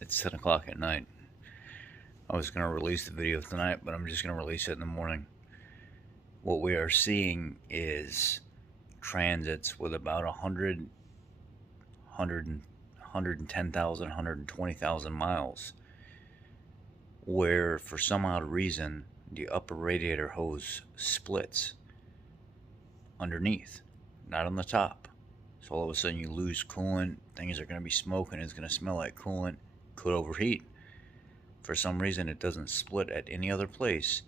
It's 10 o'clock at night. I was going to release the video tonight, but I'm just going to release it in the morning. What we are seeing is transits with about 110,000, 120,000 miles, where for some odd reason the upper radiator hose splits underneath, not on the top. So all of a sudden you lose coolant, things are going to be smoking, it's going to smell like coolant, could overheat. For some reason it doesn't split at any other place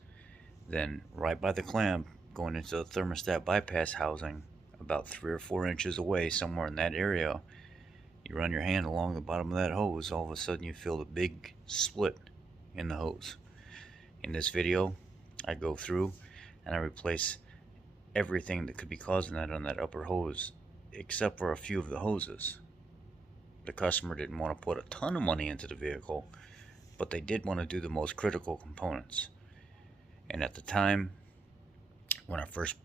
than right by the clamp going into the thermostat bypass housing, about 3 or 4 inches away, somewhere in that area. You run your hand along the bottom of that hose, all of a sudden you feel the big split in the hose. In this video, I go through and I replace everything that could be causing that on that upper hose, except for a few of the hoses. The customer didn't want to put a ton of money into the vehicle, but they did want to do the most critical components. And at the time, when I first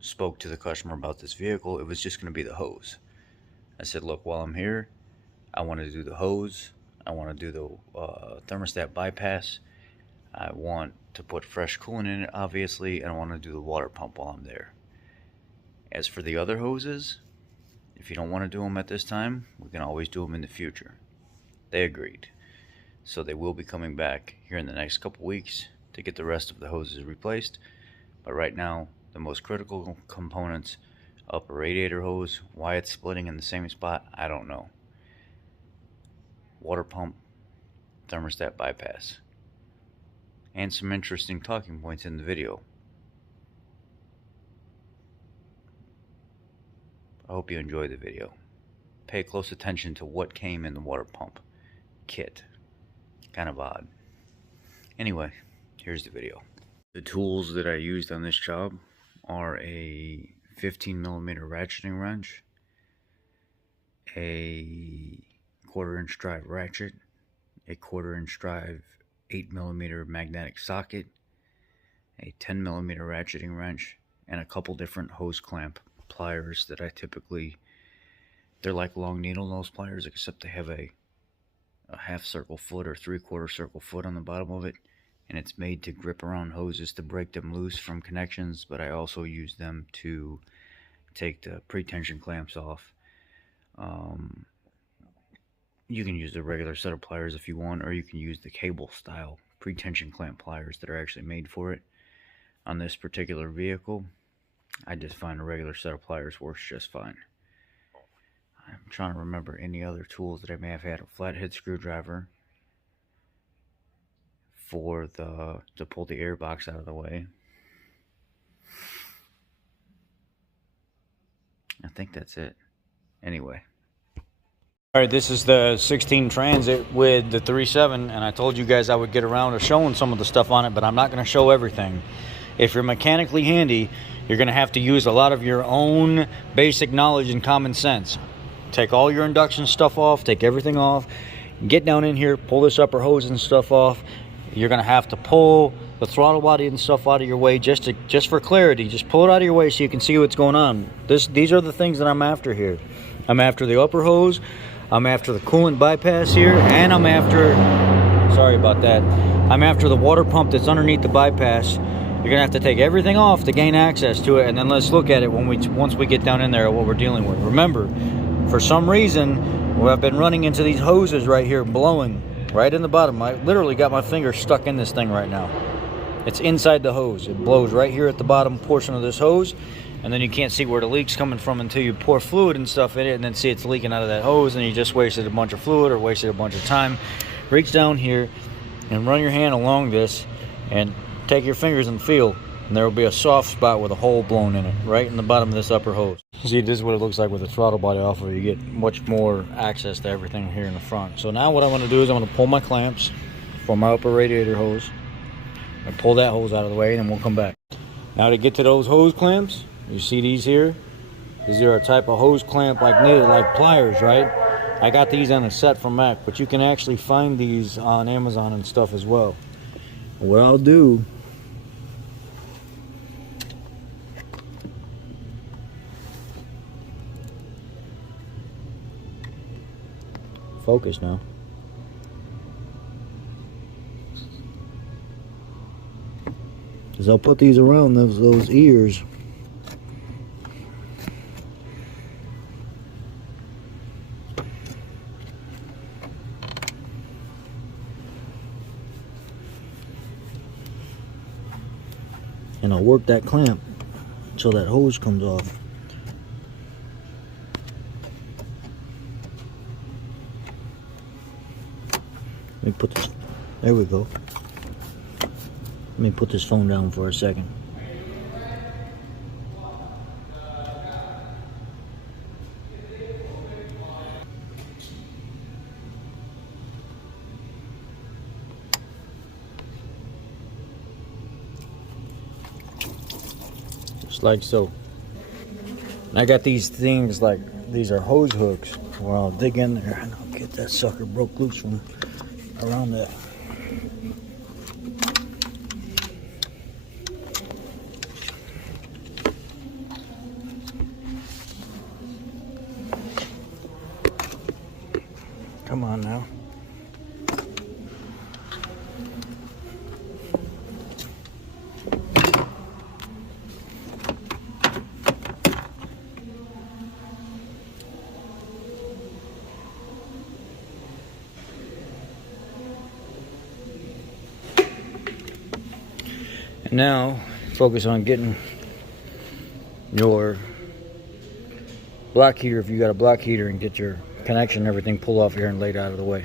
spoke to the customer about this vehicle, it was just going to be the hose. I said, look, while I'm here, I want to do the hose, I want to do the thermostat bypass, I want to put fresh coolant in it, obviously, and I want to do the water pump while I'm there. As for the other hoses, if you don't want to do them at this time, we can always do them in the future. They agreed. So they will be coming back here in the next couple weeks to get the rest of the hoses replaced. But right now, the most critical components, upper radiator hose, why it's splitting in the same spot, I don't know. Water pump, thermostat bypass. And some interesting talking points in the video. I hope you enjoy the video. Pay close attention to what came in the water pump kit. Kind of odd. Anyway, here's the video. The tools that I used on this job are a 15mm ratcheting wrench, a 1/4 inch drive ratchet, a 1/4 inch drive 8mm magnetic socket, a 10mm ratcheting wrench, and a couple different hose clamp pliers that I typically, they're like long needle nose pliers, except they have a half circle foot or 3/4 circle foot on the bottom of it, and it's made to grip around hoses to break them loose from connections. But I also use them to take the pre-tension clamps off. You can use the regular set of pliers if you want, or you can use the cable style pre-tension clamp pliers that are actually made for it. On this particular vehicle, I just find a regular set of pliers works just fine. I'm trying to remember any other tools that I may have had. A flathead screwdriver for to pull the air box out of the way. I think that's it. Anyway. Alright, this is the 16 Transit with the 3.7, and I told you guys I would get around to showing some of the stuff on it, but I'm not going to show everything. If you're mechanically handy, you're going to have to use a lot of your own basic knowledge and common sense. Take all your induction stuff off, take everything off, get down in here, pull this upper hose and stuff off. You're going to have to pull the throttle body and stuff out of your way just for clarity. Just pull it out of your way so you can see what's going on. These are the things that I'm after here. I'm after the upper hose, I'm after the coolant bypass here, and I'm after, sorry about that, I'm after the water pump that's underneath the bypass. You're going to have to take everything off to gain access to it, and then let's look at it once we get down in there at what we're dealing with. Remember, for some reason, I've been running into these hoses right here blowing right in the bottom. I literally got my finger stuck in this thing right now. It's inside the hose. It blows right here at the bottom portion of this hose, and then you can't see where the leak's coming from until you pour fluid and stuff in it, and then see it's leaking out of that hose, and you just wasted a bunch of fluid or wasted a bunch of time. Reach down here and run your hand along this and take your fingers and feel, and there will be a soft spot with a hole blown in it right in the bottom of this upper hose. See, this is what it looks like with the throttle body off of it. You get much more access to everything here in the front. So now what I'm going to do is I'm going to pull my clamps for my upper radiator hose and pull that hose out of the way, and then we'll come back. Now to get to those hose clamps, you see these here? These are a type of hose clamp like pliers, right? I got these on a set from Mac, but you can actually find these on Amazon and stuff as well. What I'll do, focus now. is I'll put these around those ears. And I'll work that clamp until that hose comes off. Let me put this, there we go. Let me put this phone down for a second. Just like so. And I got these things like, these are hose hooks where I'll dig in there and I'll get that sucker broke loose from around that. Come on now. Now, focus on getting your block heater, if you got a block heater, and get your connection and everything pulled off here and laid out of the way.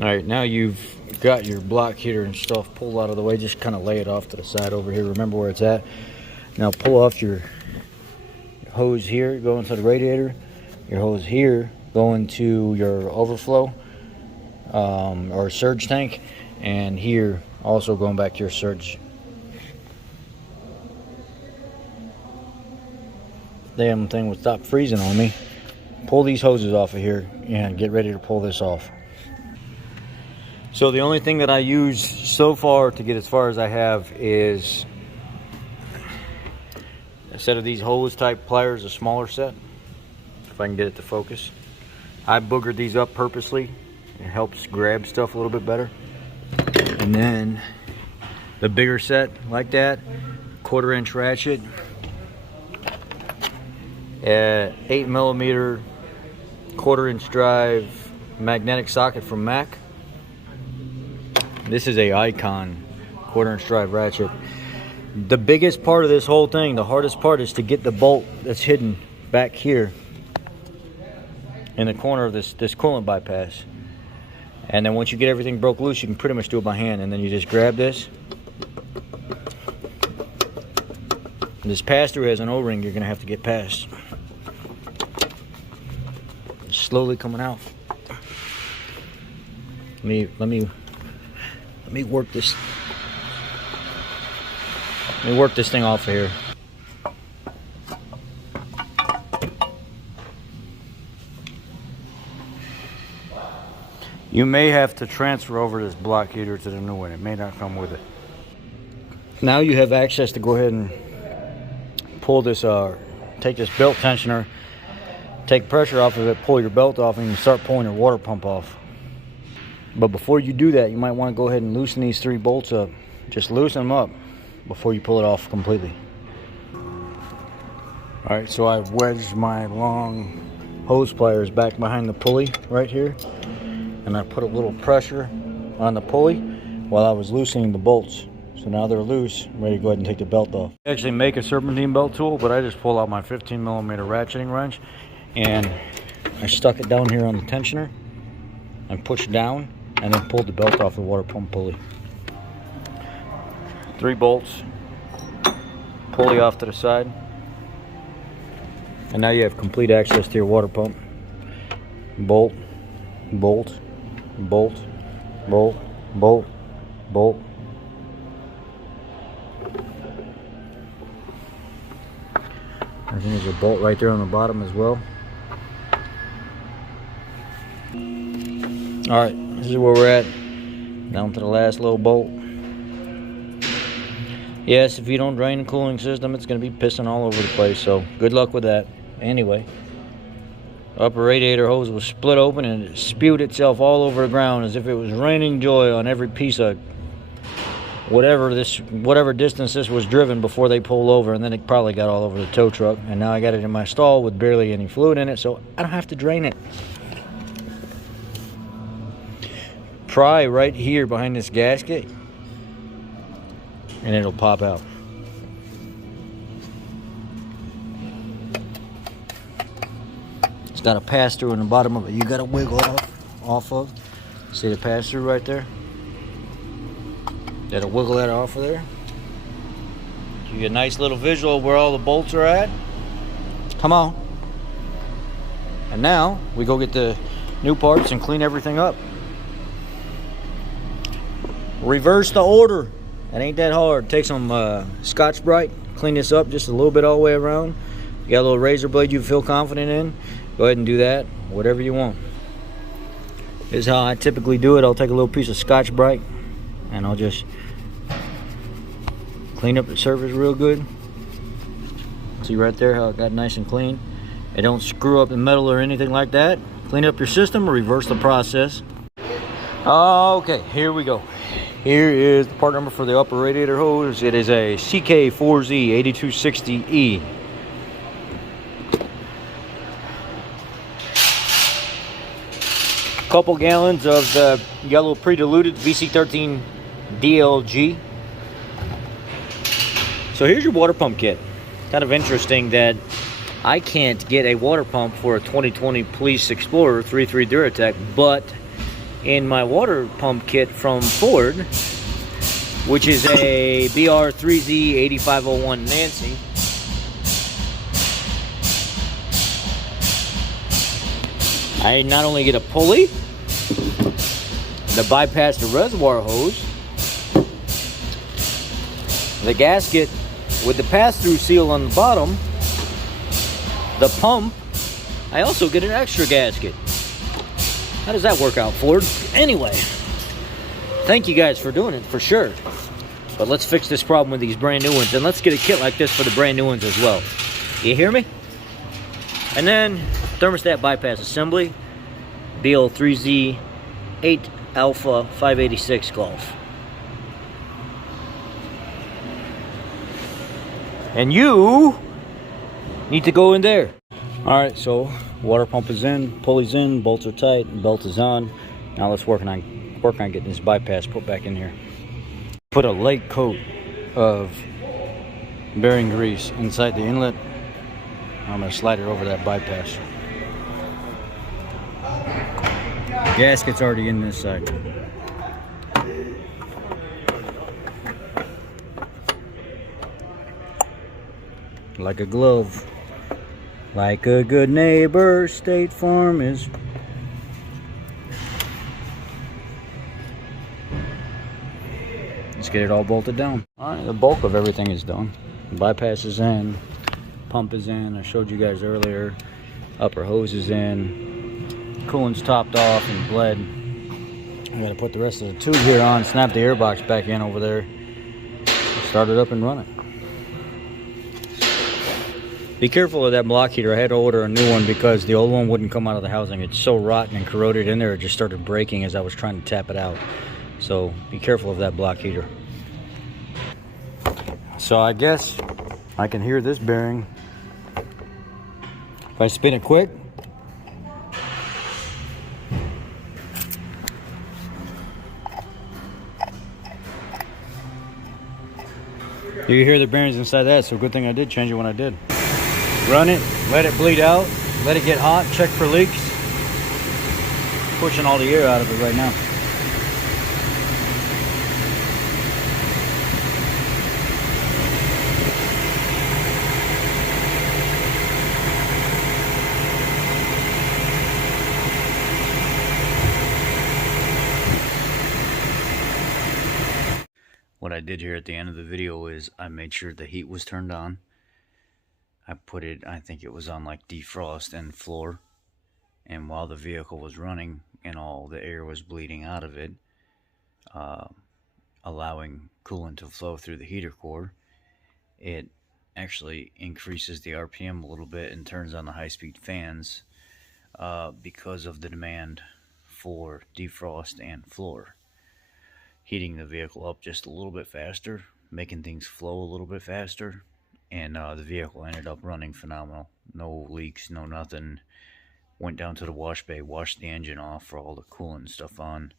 Alright, now you've got your block heater and stuff pulled out of the way. Just kind of lay it off to the side over here. Remember where it's at. Now pull off your hose here, go into the radiator. Your hose here, going to your overflow or surge tank. And here, also going back to your surge. Damn thing would stop freezing on me. Pull these hoses off of here and get ready to pull this off. So the only thing that I use so far to get as far as I have is a set of these hose type pliers, a smaller set, if I can get it to focus. I boogered these up purposely. It helps grab stuff a little bit better. And then the bigger set like that, 1/4-inch ratchet, 8mm 1/4-inch drive magnetic socket from Mac. This is a Icon 1/4-inch drive ratchet. The biggest part of this whole thing, the hardest part, is to get the bolt that's hidden back here in the corner of this coolant bypass. And then once you get everything broke loose, you can pretty much do it by hand. And then you just grab this. And this pass-through has an O-ring you're gonna have to get past. It's slowly coming out. Let me work this. Let me work this thing off of here. You may have to transfer over this block heater to the new one. It may not come with it. Now you have access to go ahead and pull this, take this belt tensioner, take pressure off of it, pull your belt off, and you start pulling your water pump off. But before you do that, you might want to go ahead and loosen these 3 bolts up. Just loosen them up before you pull it off completely. Alright, so I've wedged my long hose pliers back behind the pulley right here. And I put a little pressure on the pulley while I was loosening the bolts. So now they're loose. I'm ready to go ahead and take the belt off. I actually make a serpentine belt tool, but I just pull out my 15mm ratcheting wrench and I stuck it down here on the tensioner and pushed down and then pulled the belt off the water pump pulley. 3 bolts, pulley off to the side, and now you have complete access to your water pump. Bolt, bolt, bolt, bolt, bolt, bolt. I think there's a bolt right there on the bottom as well. Alright, this is where we're at. Down to the last little bolt. Yes, if you don't drain the cooling system, it's going to be pissing all over the place, so good luck with that. Anyway, upper radiator hose was split open and it spewed itself all over the ground as if it was raining joy on every piece of whatever distance this was driven before they pulled over, and then it probably got all over the tow truck. And now I got it in my stall with barely any fluid in it, so I don't have to drain it. Pry right here behind this gasket, and it'll pop out. It's got a pass-through in the bottom of it. You got to wiggle it off of. See the pass-through right there? Gotta wiggle that off of there. You get a nice little visual of where all the bolts are at. Come on. And now we go get the new parts and clean everything up. Reverse the order. It ain't that hard. Take some Scotch-Brite, clean this up just a little bit all the way around. You got a little razor blade you feel confident in, go ahead and do that. Whatever you want. This is how I typically do it. I'll take a little piece of Scotch-Brite and I'll just clean up the surface real good. See right there how it got nice and clean. It don't screw up the metal or anything like that. Clean up your system or reverse the process. Okay, here we go. Here is the part number for the upper radiator hose. It is a CK4Z8260E. Couple gallons of the yellow pre-diluted VC13 DLG. So here's your water pump kit. Kind of interesting that I can't get a water pump for a 2020 Police Explorer 3.3 Duratec, but in my water pump kit from Ford, which is a BR3Z8501 Nancy, I not only get a pulley to bypass the reservoir hose, the gasket with the pass-through seal on the bottom, the pump, I also get an extra gasket. How does that work out, Ford? Anyway, thank you guys for doing it, for sure. But let's fix this problem with these brand new ones, and let's get a kit like this for the brand new ones as well. You hear me? And then thermostat bypass assembly, BL3Z 8 Alpha 586 Golf. And you need to go in there. All right, so water pump is in, pulley's in, bolts are tight, belt is on. Now let's work on getting this bypass put back in here. Put a light coat of bearing grease inside the inlet. I'm gonna slide it over that bypass. Gasket's already in this side. Like a glove. Like a good neighbor, State Farm is. Let's get it all bolted down. Alright, the bulk of everything is done. The bypass is in. Pump is in. I showed you guys earlier. Upper hose is in. Coolant's topped off and bled. I'm going to put the rest of the tube here on, snap the airbox back in over there, start it up and run it. Be careful of that block heater. I had to order a new one because the old one wouldn't come out of the housing. It's so rotten and corroded in there, it just started breaking as I was trying to tap it out. So be careful of that block heater. So I guess I can hear this bearing. If I spin it quick, you can hear the bearings inside that, so good thing I did change it when I did. Run it, let it bleed out, let it get hot, check for leaks. Pushing all the air out of it right now. What I did here at the end of the video is I made sure the heat was turned on. I put it, I think it was on like defrost and floor. And while the vehicle was running and all the air was bleeding out of it, allowing coolant to flow through the heater core, it actually increases the RPM a little bit and turns on the high-speed fans because of the demand for defrost and floor. heating the vehicle up just a little bit faster, making things flow a little bit faster, and the vehicle ended up running phenomenal. No leaks, no nothing. Went down to the wash bay, washed the engine off for all the coolant and stuff on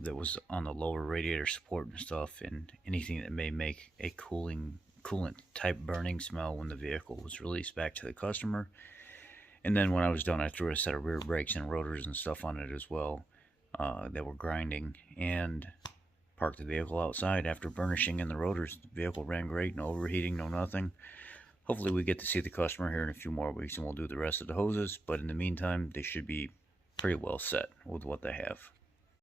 that was on the lower radiator support and stuff, and anything that may make a coolant type burning smell when the vehicle was released back to the customer. And then when I was done, I threw a set of rear brakes and rotors and stuff on it as well that were grinding, and parked the vehicle outside. After burnishing in the rotors, the vehicle ran great, no overheating, no nothing. Hopefully we get to see the customer here in a few more weeks and we'll do the rest of the hoses, but in the meantime they should be pretty well set with what they have.